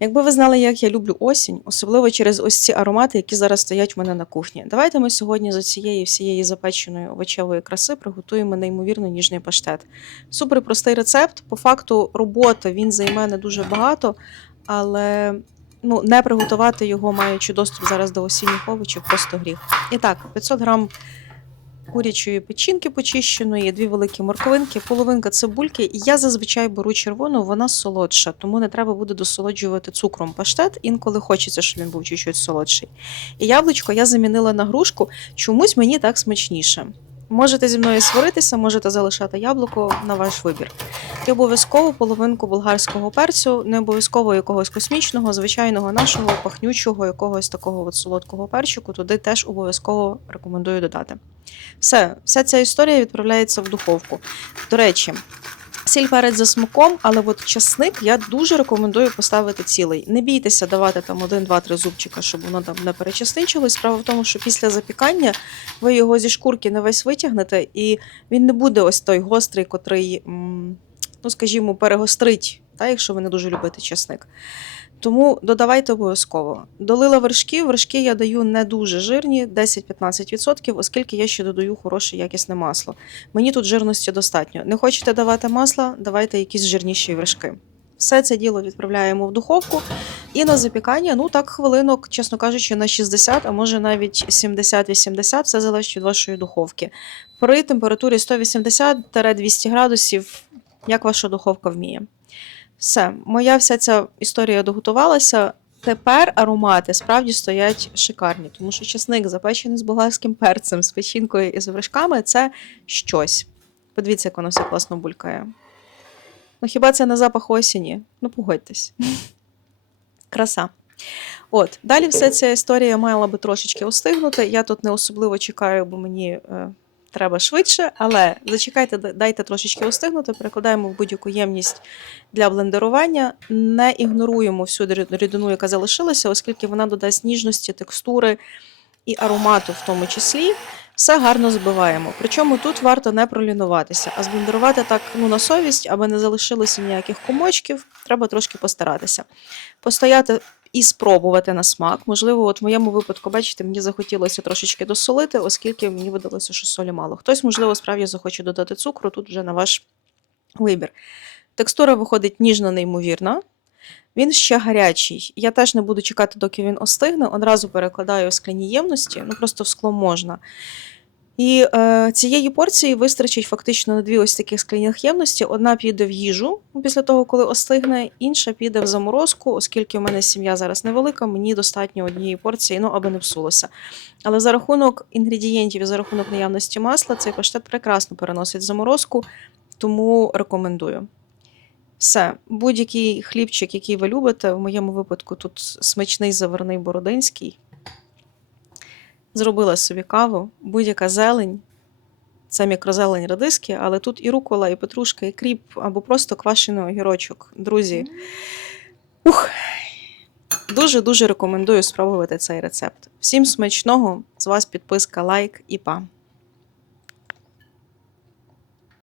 Якби ви знали, як я люблю осінь, особливо через ось ці аромати, які зараз стоять в мене на кухні. Давайте ми сьогодні з цієї всієї запеченої овочевої краси приготуємо неймовірно ніжний паштет. Супер простий рецепт. По факту роботи він займе не дуже багато, але ну, не приготувати його, маючи доступ зараз до осінніх овочів, просто гріх. І так, 500 грам курячої печінки почищеної, дві великі морковинки, половинка цибульки. Я зазвичай беру червону, вона солодша, тому не треба буде досолоджувати цукром паштет. Інколи хочеться, щоб він був чуть-чуть солодший. І яблучко я замінила на грушку, чомусь мені так смачніше. Можете зі мною сваритися, можете залишати яблуко на ваш вибір. І обов'язково половинку болгарського перцю, не обов'язково якогось космічного, звичайного нашого, пахнючого, якогось такого от солодкого перчику, туди теж обов'язково рекомендую додати. Все, вся ця історія відправляється в духовку. До речі, сіль перець за смаком, але от часник я дуже рекомендую поставити цілий. Не бійтеся давати там один, два, три зубчика, щоб воно там не перечастинчилось. Справа в тому, що після запікання ви його зі шкурки не весь витягнете, і він не буде ось той гострий, котрий, ну скажімо, перегострить, та, якщо ви не дуже любите часник. Тому додавайте обов'язково. Долила вершки. Вершки я даю не дуже жирні, 10-15%, оскільки я ще додаю хороше якісне масло. Мені тут жирності достатньо. Не хочете давати масла, давайте якісь жирніші вершки. Все це діло відправляємо в духовку. І на запікання, ну так, хвилинок, чесно кажучи, на 60, а може навіть 70-80, все залежить від вашої духовки. При температурі 180-200 градусів, як ваша духовка вміє. Все, моя вся ця історія доготувалася. Тепер аромати справді стоять шикарні, тому що чесник запечений з болгарським перцем, з печінкою і з вершками це щось. Подивіться, як воно все класно булькає. Ну хіба це не запах осені? Ну погодьтесь. Краса. От, далі вся ця історія мала би трошечки остигнути. Я тут не особливо чекаю, бо мені е, треба швидше, але зачекайте, дайте трошечки остигнути, перекладаємо в будь-яку ємність для блендерування. Не ігноруємо всю рідину, яка залишилася, оскільки вона додасть ніжності, текстури і аромату в тому числі. Все гарно збиваємо. Причому тут варто не пролінуватися, а зблендерувати так ну, на совість, аби не залишилося ніяких комочків, треба трошки постаратися. Постояти і спробувати на смак. Можливо, от в моєму випадку, бачите, мені захотілося трошечки досолити, оскільки мені видалося, що солі мало. Хтось, можливо, справді захоче додати цукру, тут вже на ваш вибір. Текстура виходить ніжно неймовірна. Він ще гарячий. Я теж не буду чекати, доки він остигне. Одразу перекладаю в скляні ємності, ну просто в скло можна. І е, цієї порції вистачить фактично на дві ось таких скляних ємності. Одна піде в їжу після того, коли остигне, інша піде в заморозку, оскільки в мене сім'я зараз невелика, мені достатньо однієї порції, ну аби не всулося. Але за рахунок інгредієнтів і за рахунок наявності масла, цей паштет прекрасно переносить заморозку, тому рекомендую. Все, будь-який хлібчик, який ви любите, в моєму випадку тут смачний заварний бородинський. Зробила собі каву, будь-яка зелень. Це мікрозелень радиски, але тут і рукола, і петрушка, і кріп, або просто квашений огірочок. Друзі, ух, дуже-дуже рекомендую спробувати цей рецепт. Всім смачного! З вас підписка, лайк і па!